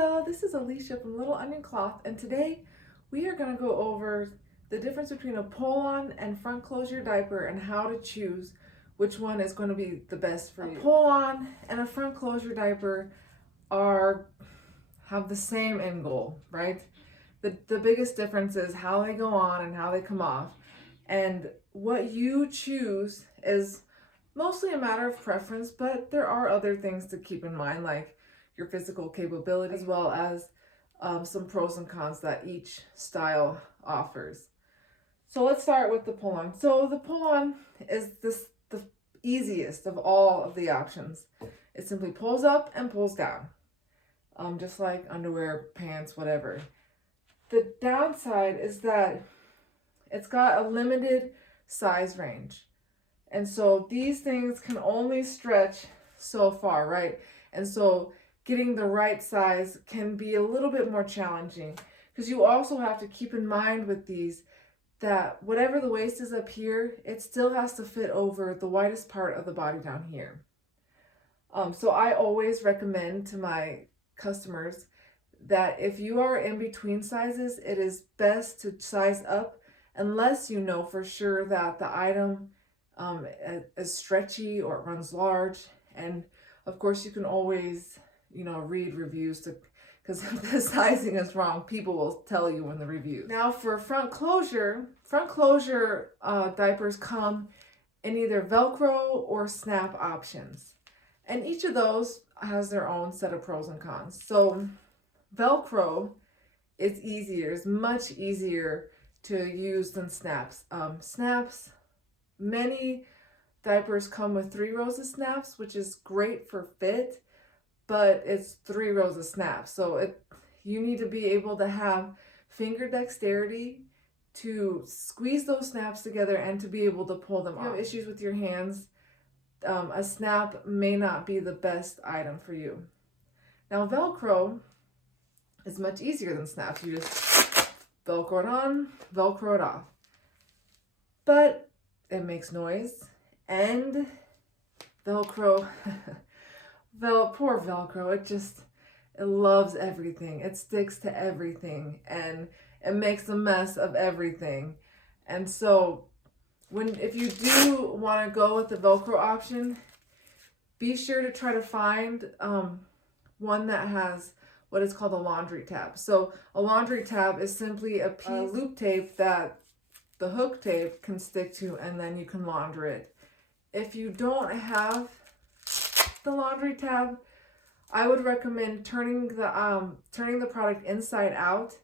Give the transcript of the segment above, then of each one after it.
Hello, this is Alicia from Little Onion Cloth, and today we are going to go over the difference between a pull-on and front closure diaper and how to choose which one is going to be the best for you. A pull-on and a front closure diaper have the same end goal, right? The biggest difference is how they go on and how they come off, and what you choose is mostly a matter of preference, but there are other things to keep in mind, like your physical capability, as well as some pros and cons that each style offers. So let's start with the pull-on. So the pull-on is the easiest of all of the options. It simply pulls up and pulls down, just like underwear, pants, whatever. The downside is that it's got a limited size range. And so these things can only stretch so far, right? And so getting the right size can be a little bit more challenging, because you also have to keep in mind with these that whatever the waist is up here, it still has to fit over the widest part of the body down here. So I always recommend to my customers that if you are in between sizes, it is best to size up unless you know for sure that the item is stretchy or it runs large. And of course you can always read reviews, because if the sizing is wrong, people will tell you in the review. Now for front closure diapers come in either Velcro or snap options, and each of those has their own set of pros and cons. So Velcro is much easier to use than snaps. Many diapers come with 3 rows of snaps, which is great for fit, but it's 3 rows of snaps. So you need to be able to have finger dexterity to squeeze those snaps together and to be able to pull them off. If you have issues with your hands, a snap may not be the best item for you. Now Velcro is much easier than snaps. You just Velcro it on, Velcro it off. But it makes noise, and Velcro poor Velcro, it loves everything. It sticks to everything, and it makes a mess of everything. And so if you do want to go with the Velcro option, be sure to try to find one that has what is called a laundry tab. So a laundry tab is simply a piece of loop tape that the hook tape can stick to, and then you can launder it. If you don't have the laundry tab, I would recommend turning the product inside out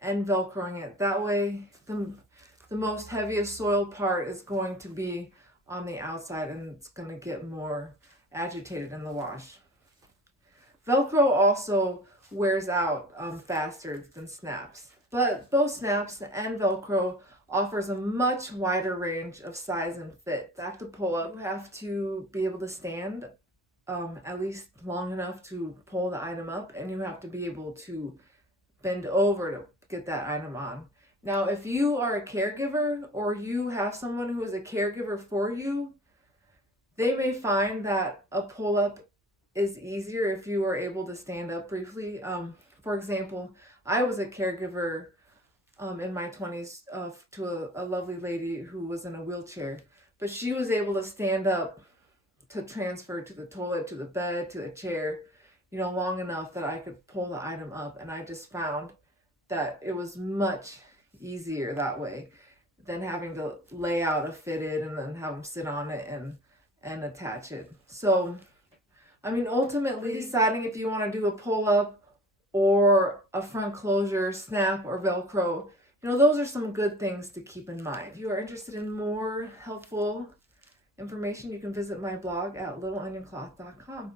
and Velcroing it. That way the most heaviest soil part is going to be on the outside, and it's going to get more agitated in the wash. Velcro also wears out faster than snaps, but both snaps and Velcro offers a much wider range of size and fit. Back to pull up, you have to be able to stand at least long enough to pull the item up, and you have to be able to bend over to get that item on. Now, if you are a caregiver or you have someone who is a caregiver for you, they may find that a pull-up is easier if you are able to stand up briefly. For example, I was a caregiver in my 20s to a lovely lady who was in a wheelchair, but she was able to stand up to transfer to the toilet, to the bed, to the chair, long enough that I could pull the item up. And I just found that it was much easier that way than having to lay out a fitted and then have them sit on it and attach it. So, ultimately deciding if you want to do a pull up or a front closure, snap, or Velcro, those are some good things to keep in mind. If you are interested in more helpful information, you can visit my blog at littleonioncloth.com.